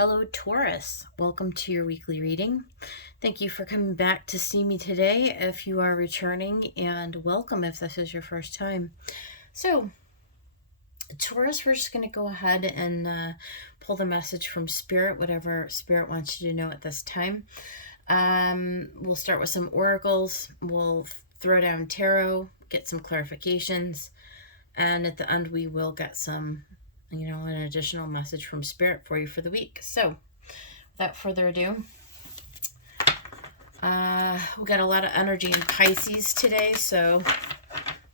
Hello, Taurus. Welcome to your weekly reading. Thank you for coming back to see me today if you are returning, and welcome if this is your first time. So, Taurus, we're just going to go ahead and pull the message from Spirit, whatever Spirit wants you to know at this time. We'll start with some oracles. We'll throw down tarot, get some clarifications, and at the end we will get some an additional message from Spirit for you for the week. So, without further ado, we got a lot of energy in Pisces today, so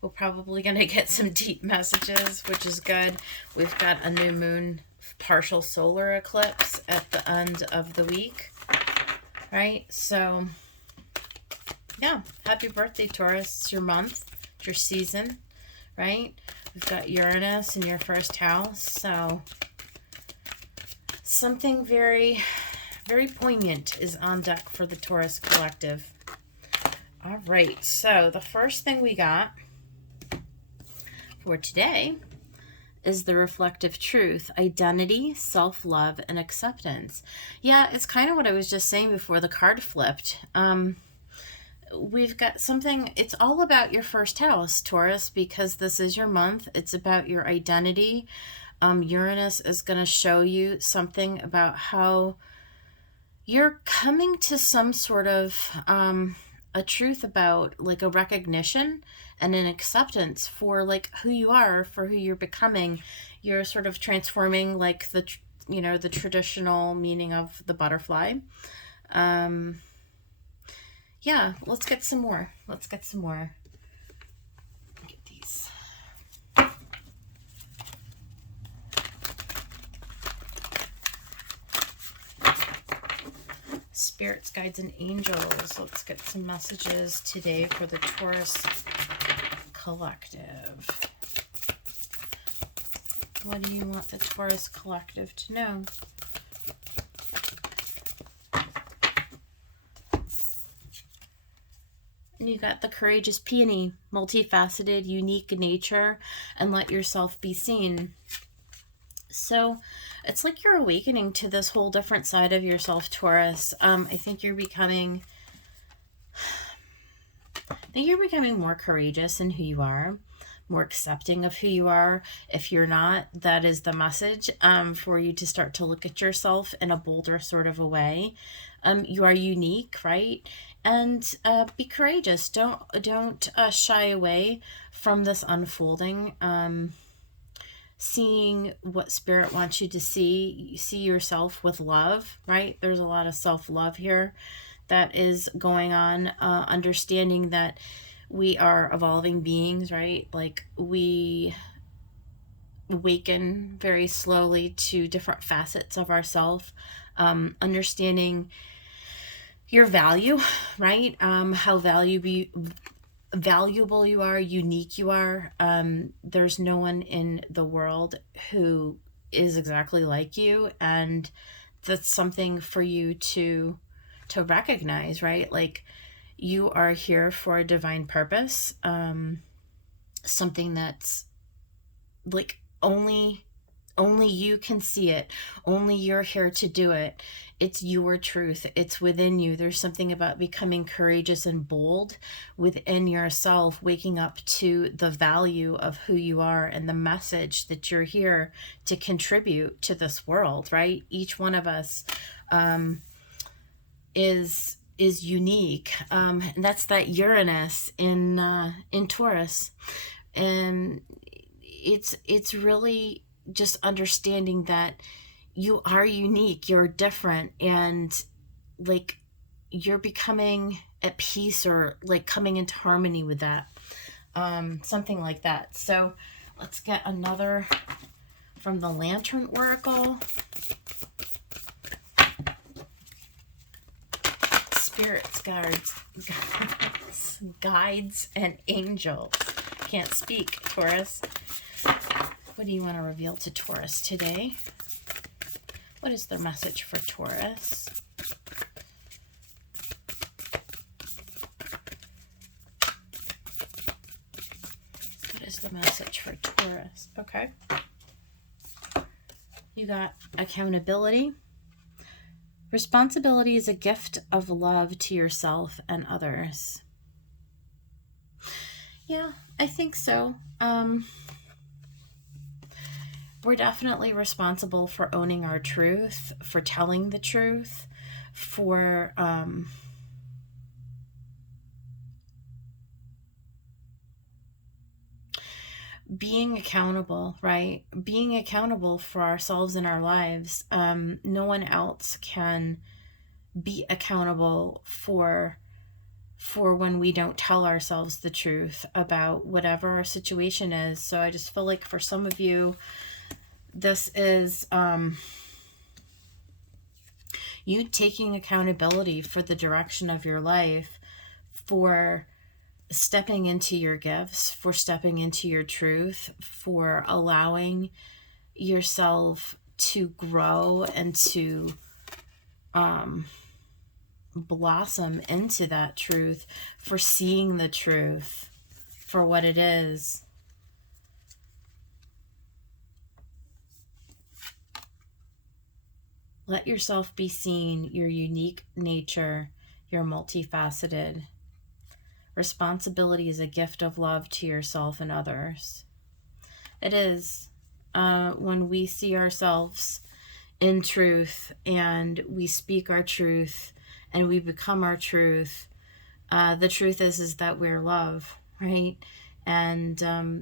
we're probably going to get some deep messages, which is good. We've got a new moon partial solar eclipse at the end of the week, right? So, yeah, happy birthday, Taurus. It's your month, it's your season, right? We've got Uranus in your first house, so something very, very poignant is on deck for the Taurus collective. All right, so the first thing we got for today is the reflective truth, identity, self-love, and acceptance. Yeah, it's kind of what I was just saying before the card flipped. We've got something, it's all about your first house, Taurus, because this is your month. It's about your identity. Uranus is going to show you something about how you're coming to some sort of a truth about, like, a recognition and an acceptance for, like, who you are, for who you're becoming. You're sort of transforming, like, the traditional meaning of the butterfly. Yeah, let's get some more. Get these. Spirits, guides, and angels. Let's get some messages today for the Taurus collective. What do you want the Taurus collective to know? You got the courageous peony, multifaceted, unique nature, and let yourself be seen. So it's like you're awakening to this whole different side of yourself, Taurus. I think you're becoming more courageous in who you are, more accepting of who you are. If you're not, that is the message for you to start to look at yourself in a bolder sort of a way. You are unique, right? And be courageous. Don't shy away from this unfolding. Seeing what Spirit wants you to see. You see yourself with love, right? There's a lot of self-love here that is going on. Understanding that we are evolving beings, right? Like, we awaken very slowly to different facets of ourself. Understanding your value, right? How valuable you are, unique you are. There's no one in the world who is exactly like you, and that's something for you to recognize, right? Like, you are here for a divine purpose, something that's like only you can see it. Only you're here to do it. It's your truth. It's within you. There's something about becoming courageous and bold within yourself, waking up to the value of who you are and the message that you're here to contribute to this world, right? Each one of us is unique. And that's that Uranus in Taurus. And it's really just understanding that you are unique, you're different, and like, you're becoming at peace, or like coming into harmony with that, something like that. So let's get another from the Lantern Oracle. Spirits, guides, and angels. Can't speak, Taurus. What do you want to reveal to Taurus today? What is their message for Taurus? What is the message for Taurus? Okay. You got accountability, Responsibility is a gift of love to yourself and others. Yeah, I think so. We're definitely responsible for owning our truth, for telling the truth, for being accountable, right? Being accountable for ourselves and our lives. No one else can be accountable for when we don't tell ourselves the truth about whatever our situation is. So I just feel like for some of you, this is you taking accountability for the direction of your life, for stepping into your gifts, for stepping into your truth, for allowing yourself to grow and to blossom into that truth, for seeing the truth for what it is. Let yourself be seen, your unique nature, your multifaceted. Responsibility is a gift of love to yourself and others. It is. When we see ourselves in truth and we speak our truth and we become our truth, the truth is that we're love, right? And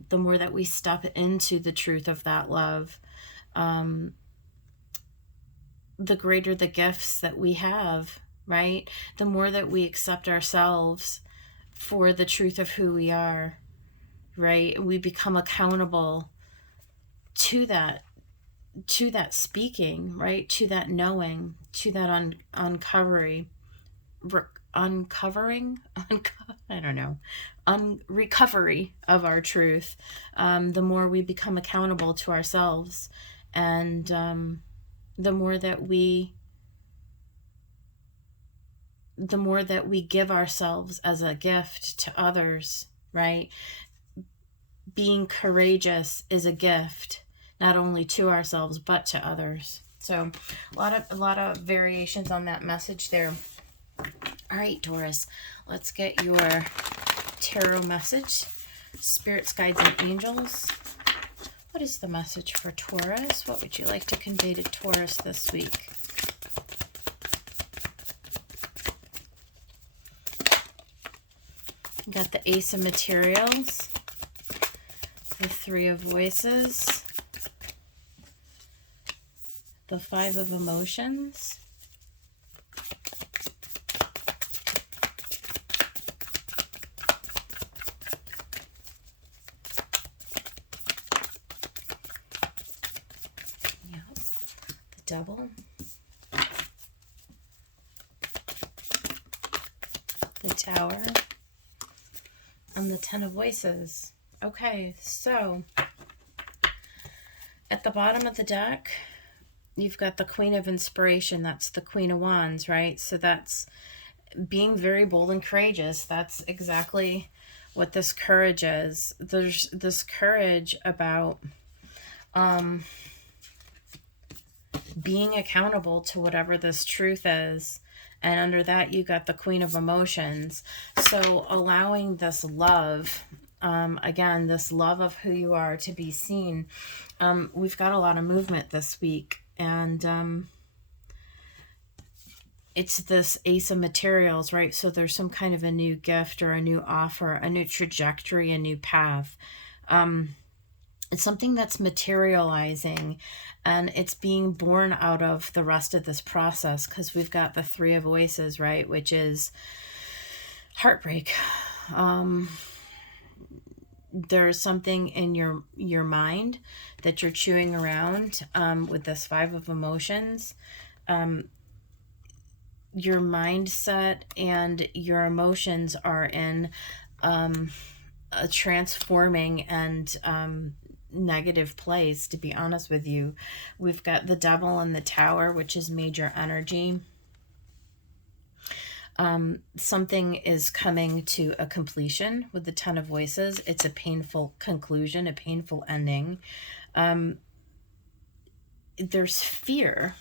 the more that we step into the truth of that love, the greater the gifts that we have, right? The more that we accept ourselves for the truth of who we are, right? We become accountable to that speaking, right? To that knowing, to that uncovering, recovery of our truth. The more we become accountable to ourselves, and the more that we give ourselves as a gift to others, right? Being courageous is a gift, not only to ourselves, but to others. So a lot of variations on that message there. All right, Taurus, let's get your tarot message. Spirits, guides, and angels. What is the message for Taurus? What would you like to convey to Taurus this week? You got the Ace of Materials, the Three of Voices, the Five of Emotions, the Devil, the Tower, and the Ten of Voices. Okay, so at the bottom of the deck, you've got the Queen of Inspiration. That's the Queen of Wands, right? So that's being very bold and courageous. That's exactly what this courage is. There's this courage about being accountable to whatever this truth is. And under that, you got the Queen of Emotions. So allowing this love, again, this love of who you are to be seen. We've got a lot of movement this week. And it's this Ace of Materials, right? So there's some kind of a new gift or a new offer, a new trajectory, a new path. It's something that's materializing, and it's being born out of the rest of this process, because we've got the Three of Voices, right? Which is heartbreak. There's something in your mind that you're chewing around with this Five of Emotions. Your mindset and your emotions are in a transforming and negative place, to be honest with you. We've got the Devil and the Tower, which is major energy. Something is coming to a completion with the Ten of Voices. It's a painful conclusion, a painful ending. There's fear,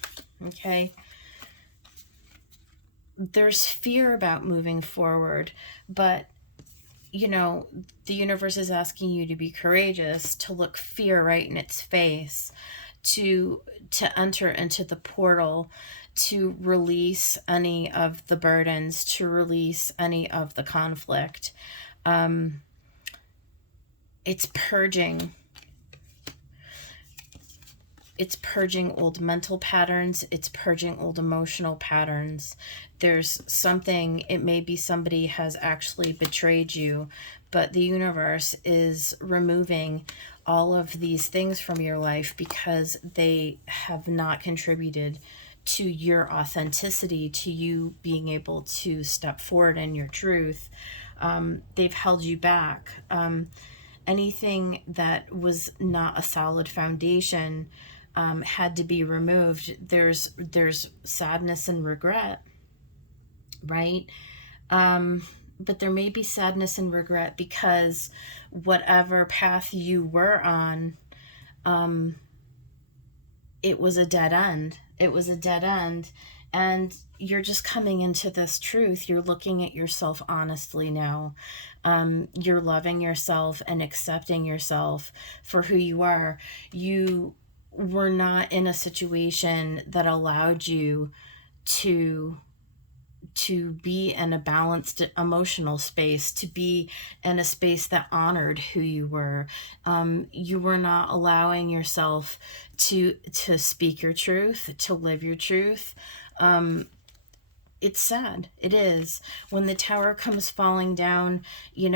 okay? there's fear about moving forward, but the universe is asking you to be courageous, to look fear right in its face, to enter into the portal, to release any of the burdens, to release any of the conflict. It's purging. It's purging old mental patterns. It's purging old emotional patterns. There's something, it may be somebody has actually betrayed you, but the universe is removing all of these things from your life because they have not contributed to your authenticity, to you being able to step forward in your truth. They've held you back. Anything that was not a solid foundation had to be removed. There's sadness and regret, right? But there may be sadness and regret because whatever path you were on, it was a dead end. It was a dead end. And you're just coming into this truth. You're looking at yourself honestly now. You're loving yourself and accepting yourself for who you are. You were not in a situation that allowed you to be in a balanced emotional space, to be in a space that honored who you were. You were not allowing yourself to speak your truth, to live your truth. It's sad. It is. When the tower comes falling down, we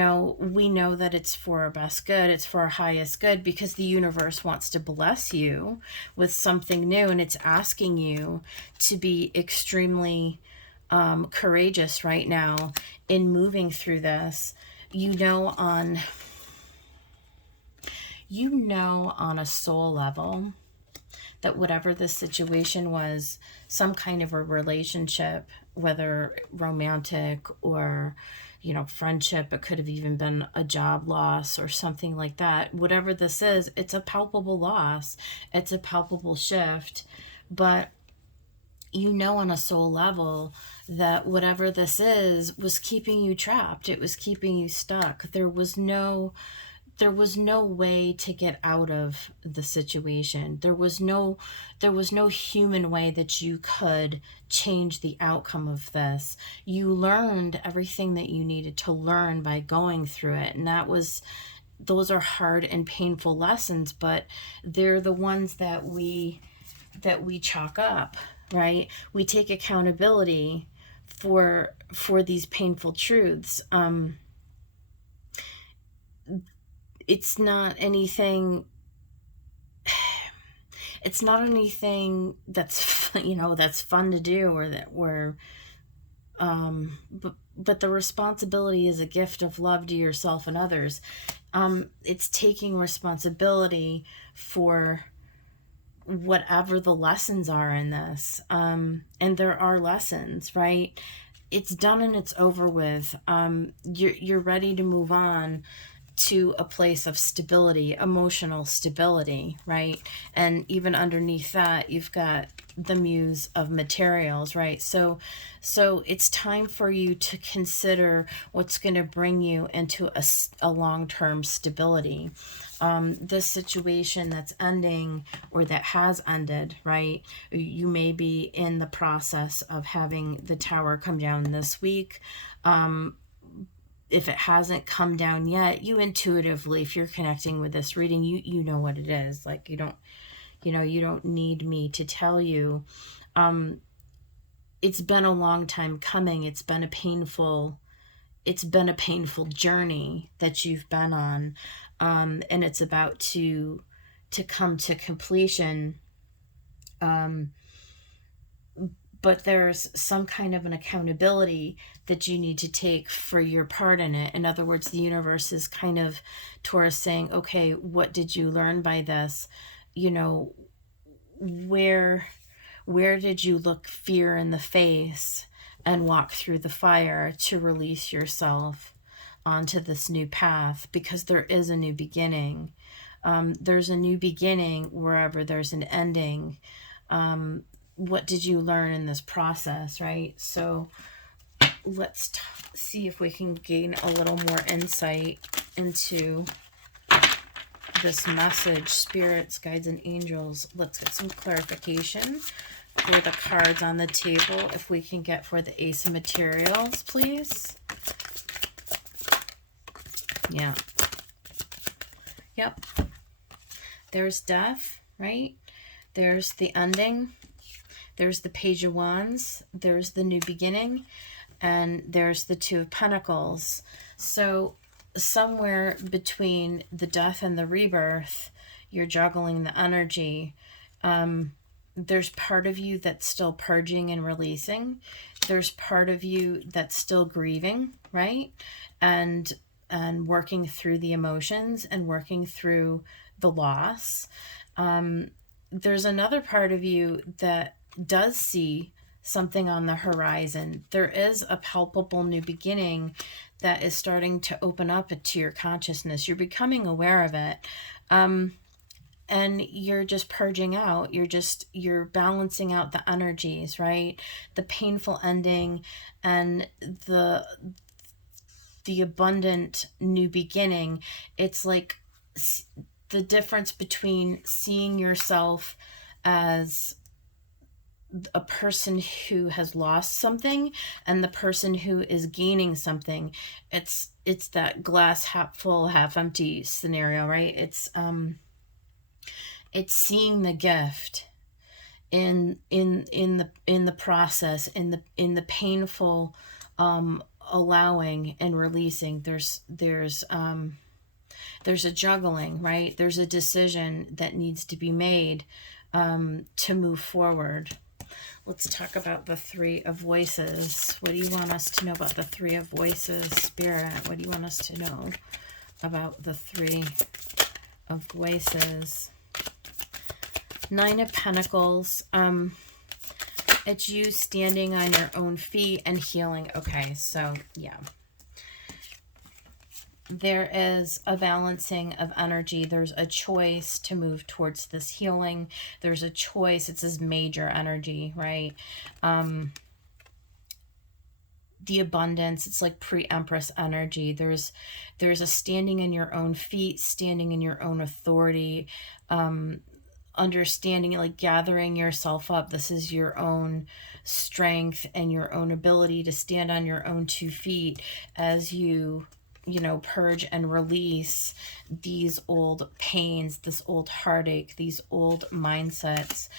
know that it's for our best good. It's for our highest good because the universe wants to bless you with something new, and it's asking you to be extremely courageous right now in moving through this. On a soul level that whatever the situation was, some kind of a relationship, whether romantic or friendship, it could have even been a job loss or something like that. Whatever this is, it's a palpable loss, it's a palpable shift. But on a soul level that whatever this is was keeping you trapped. It was keeping you stuck. There was no way to get out of the situation. There was no human way that you could change the outcome of this. You learned everything that you needed to learn by going through it, and those are hard and painful lessons, but they're the ones that we chalk up, right? We take accountability for these painful truths. It's not anything that's that's fun to do, or that we're but the responsibility is a gift of love to yourself and others. It's taking responsibility for whatever the lessons are in this. And there are lessons, right? It's done and it's over with. You're ready to move on to a place of stability, emotional stability, right? And even underneath that, you've got the muse of materials, right? So it's time for you to consider what's going to bring you into a long-term stability. This situation that's ending or that has ended, right? You may be in the process of having the tower come down this week. If it hasn't come down yet, you intuitively, if you're connecting with this reading, you know what it is. Like, you don't need me to tell you. It's been a long time coming. It's been a painful journey that you've been on. And it's about to come to completion. But there's some kind of an accountability that you need to take for your part in it. In other words, the universe is kind of Taurus saying, okay, what did you learn by this? Where did you look fear in the face and walk through the fire to release yourself onto this new path? Because there is a new beginning. There's a new beginning wherever there's an ending. what did you learn in this process, right? So let's see if we can gain a little more insight into this message. Spirits, guides, and angels. Let's get some clarification for the cards on the table. If we can get for the Ace of Materials, please. Yeah. Yep. There's death, right? There's the ending. There's the Page of Wands. There's the new beginning. And there's the Two of Pentacles. So somewhere between the death and the rebirth, you're juggling the energy. There's part of you that's still purging and releasing. There's part of you that's still grieving, right? And working through the emotions and working through the loss. There's another part of you that does see something on the horizon. There is a palpable new beginning that is starting to open up to your consciousness. You're becoming aware of it. And you're just purging out. You're balancing out the energies, right? The painful ending and the abundant new beginning. It's like the difference between seeing yourself as a person who has lost something and the person who is gaining something. It's that glass half full, half empty scenario, right? It's seeing the gift in the process, in the painful allowing and releasing. There's a juggling, right? There's a decision that needs to be made to move forward. Let's talk about the Three of Voices. What do you want us to know about the Three of Voices, Spirit? What do you want us to know about the Three of Voices? Nine of Pentacles. It's you standing on your own feet and healing. Okay, so yeah. There is a balancing of energy. There's a choice to move towards this healing. There's a choice. It's this major energy, right? The abundance, it's like pre-empress energy. There's a standing in your own feet, standing in your own authority, understanding, like gathering yourself up. This is your own strength and your own ability to stand on your own 2 feet as you purge and release these old pains, this old heartache, these old mindsets.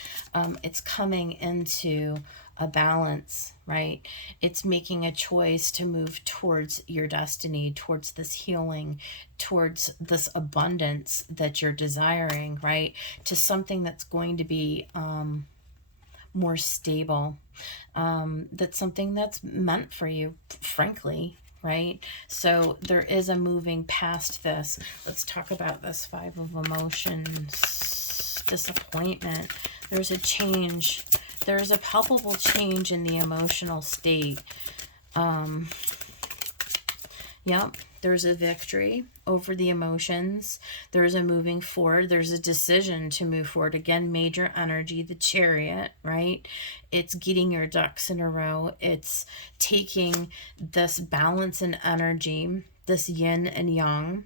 It's coming into a balance, right? It's making a choice to move towards your destiny, towards this healing, towards this abundance that you're desiring, right? To something that's going to be more stable. That's something that's meant for you, frankly, right? So there is a moving past this. Let's talk about this Five of Emotions. Disappointment. There's a change. There's a palpable change in the emotional state. Yep. There's a victory over the emotions. There's a moving forward. There's a decision to move forward. Again, major energy, the Chariot, right? It's getting your ducks in a row. It's taking this balance and energy, this yin and yang.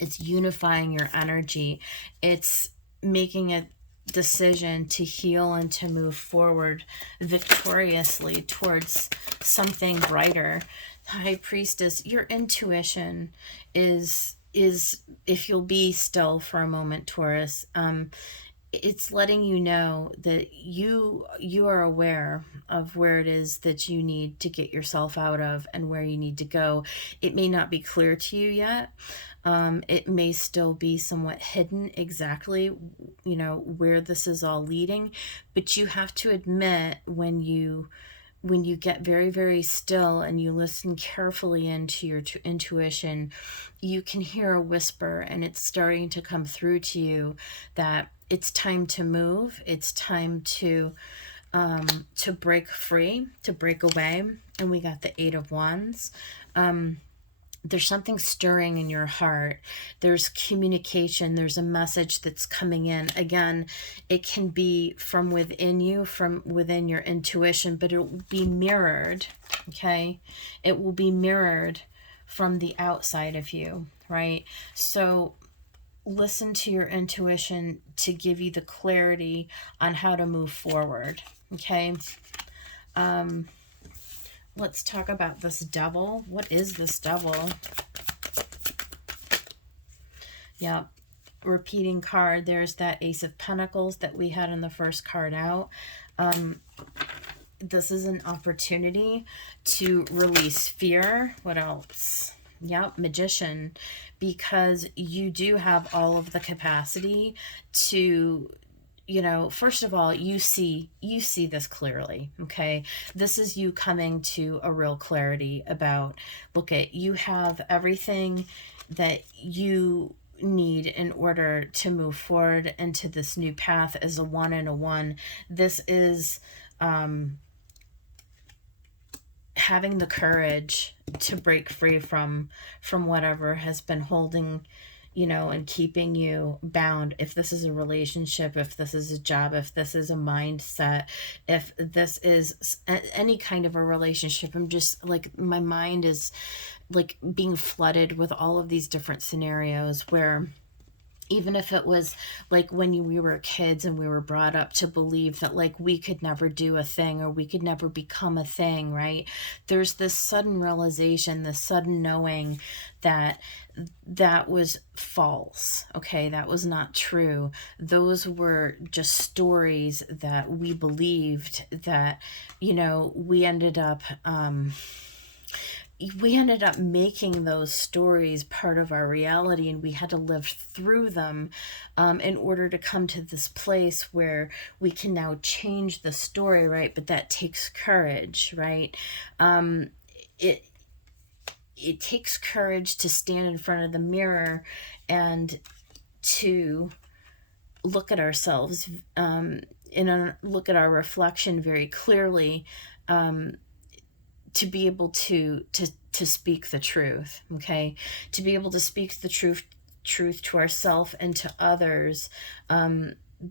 It's unifying your energy. It's making a decision to heal and to move forward victoriously towards something brighter. High Priestess, your intuition is if you'll be still for a moment, Taurus, it's letting you know that you are aware of where it is that you need to get yourself out of and where you need to go. It may not be clear to you yet. It may still be somewhat hidden exactly, where this is all leading, but you have to admit when you get very, very still and you listen carefully into your intuition, you can hear a whisper and it's starting to come through to you that it's time to move. It's time to break free, to break away. And we got the Eight of Wands. there's something stirring in your heart. There's communication. There's a message that's coming in. Again, it can be from within you, from within your intuition, but it will be mirrored, okay? It will be mirrored from the outside of you, right? So listen to your intuition to give you the clarity on how to move forward, okay? Let's talk about this devil. What is this devil? Yeah, repeating card. There's that Ace of Pentacles that we had in the first card out. This is an opportunity to release fear. What else? Yep, Magician. Because you do have all of the capacity to, you know, first of all, you see this clearly, okay? This is you coming to a real clarity about, look at, you have everything that you need in order to move forward into this new path as a one and a one. This is having the courage to break free from whatever has been holding, you know, and keeping you bound. If this is a relationship, if this is a job, if this is a mindset, if this is any kind of a relationship, I'm just like, my mind is like being flooded with all of these different scenarios where, even if it was like when we were kids and we were brought up to believe that like we could never do a thing or we could never become a thing, right? There's this sudden realization, this sudden knowing that that was false, okay? That was not true. Those were just stories that we believed that, you know, we ended up making those stories part of our reality, and we had to live through them in order to come to this place where we can now change the story, right? But that takes courage, right? It takes courage to stand in front of the mirror and to look at ourselves, look at our reflection very clearly, to be able to speak the truth, okay? To be able to speak the truth to ourselves and to others,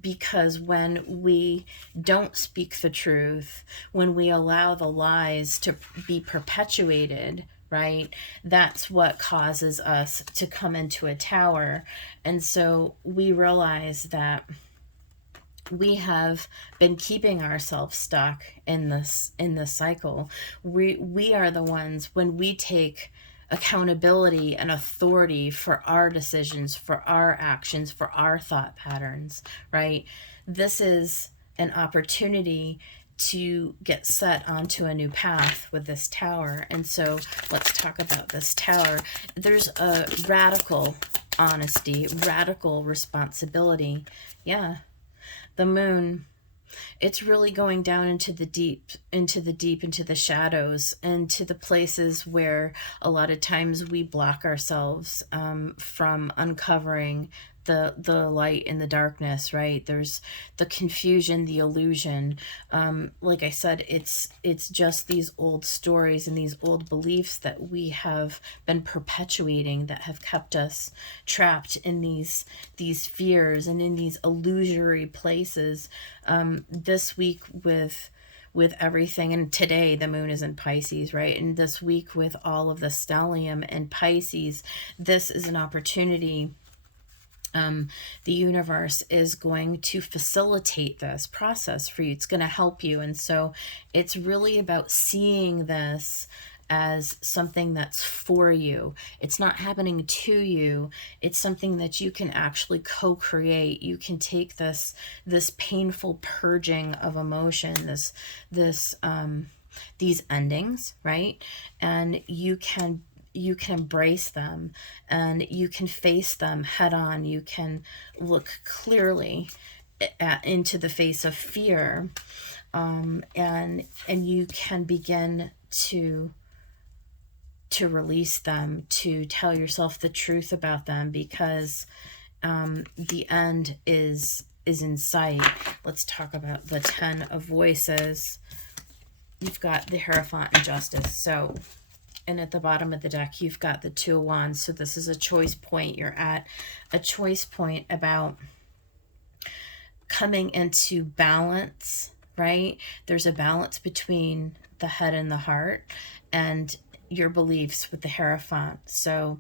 because when we don't speak the truth, when we allow the lies to be perpetuated, right, that's what causes us to come into a tower. And so we realize that we have been keeping ourselves stuck in this cycle. We are the ones, when we take accountability and authority for our decisions, for our actions, for our thought patterns, right? This is an opportunity to get set onto a new path with this tower. And so let's talk about this tower. There's a radical honesty, radical responsibility. Yeah. The moon, it's really going down into the deep, into the shadows, and to the places where a lot of times we block ourselves from uncovering the light in the darkness, right? There's the confusion, the illusion. Like I said, it's just these old stories and these old beliefs that we have been perpetuating that have kept us trapped in these fears and in these illusory places. This week with everything, and today the moon is in Pisces, right? And this week with all of the stellium and Pisces, this is an opportunity. The universe is going to facilitate this process for you. It's going to help you. And so it's really about seeing this as something that's for you. It's not happening to you. It's something that you can actually co-create. You can take this painful purging of emotion, these endings, right? And you can embrace them, and you can face them head on. You can look clearly into the face of fear, and you can begin to release them, to tell yourself the truth about them, because the end is in sight. Let's talk about the 10 of Voices. You've got the Hierophant and Justice. So And at the bottom of the deck, you've got the Two of Wands. So this is a choice point. You're at a choice point about coming into balance, right? There's a balance between the head and the heart and your beliefs with the Hierophant. So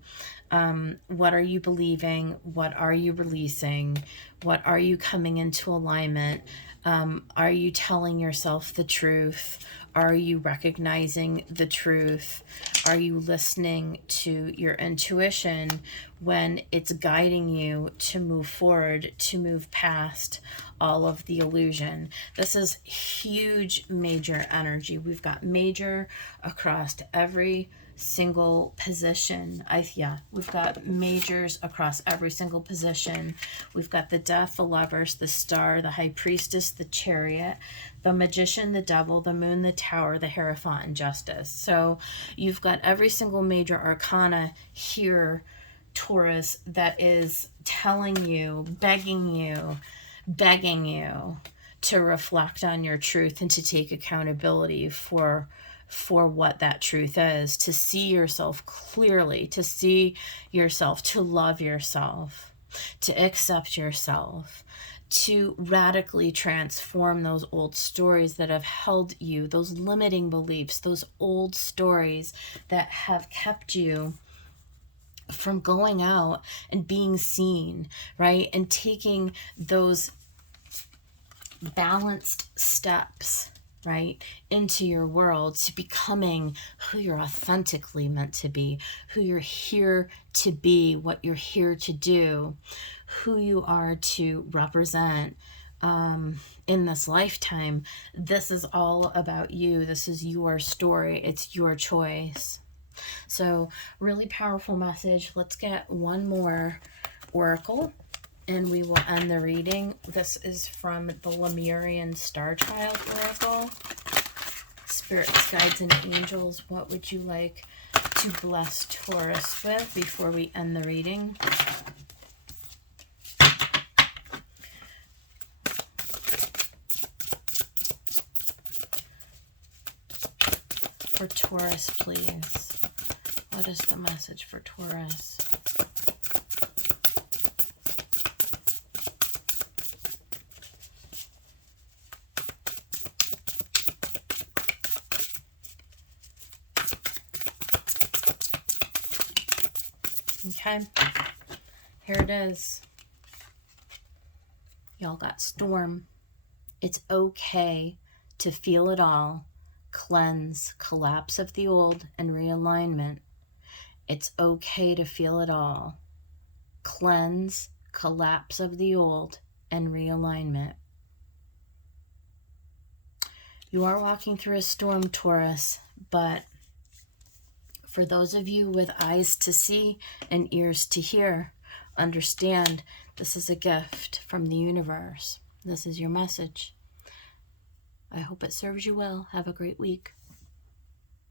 what are you believing? What are you releasing? What are you coming into alignment? Are you telling yourself the truth? Are you recognizing the truth? Are you listening to your intuition when it's guiding you to move forward, to move past all of the illusion? This is huge, major energy. We've got major across every single position. We've got majors across every single position. We've got the Death, the Lovers, the Star, the High Priestess, the Chariot, the Magician, the Devil, the Moon, the Tower, the Hierophant, and Justice. So you've got every single major arcana here, Taurus, that is telling you, begging you to reflect on your truth and to take accountability for what that truth is, to see yourself clearly, to see yourself, to love yourself, to accept yourself, to radically transform those old stories that have held you, those limiting beliefs, those old stories that have kept you from going out and being seen, right? And taking those balanced steps, right, into your world, to becoming who you're authentically meant to be, who you're here to be, what you're here to do, who you are to represent in this lifetime. This is all about you. This is your story. It's your choice. So really powerful message. Let's get one more oracle and we will end the reading. This is from the Lemurian Star Child Oracle. Spirits, guides, and angels, what would you like to bless Taurus with before we end the reading? For Taurus, please. What is the message for Taurus? Okay, here it is. Y'all got Storm. It's okay to feel it all. Cleanse, collapse of the old, and realignment. It's okay to feel it all. Cleanse, collapse of the old, and realignment. You are walking through a storm, Taurus, but for those of you with eyes to see and ears to hear, understand this is a gift from the universe. This is your message. I hope it serves you well. Have a great week.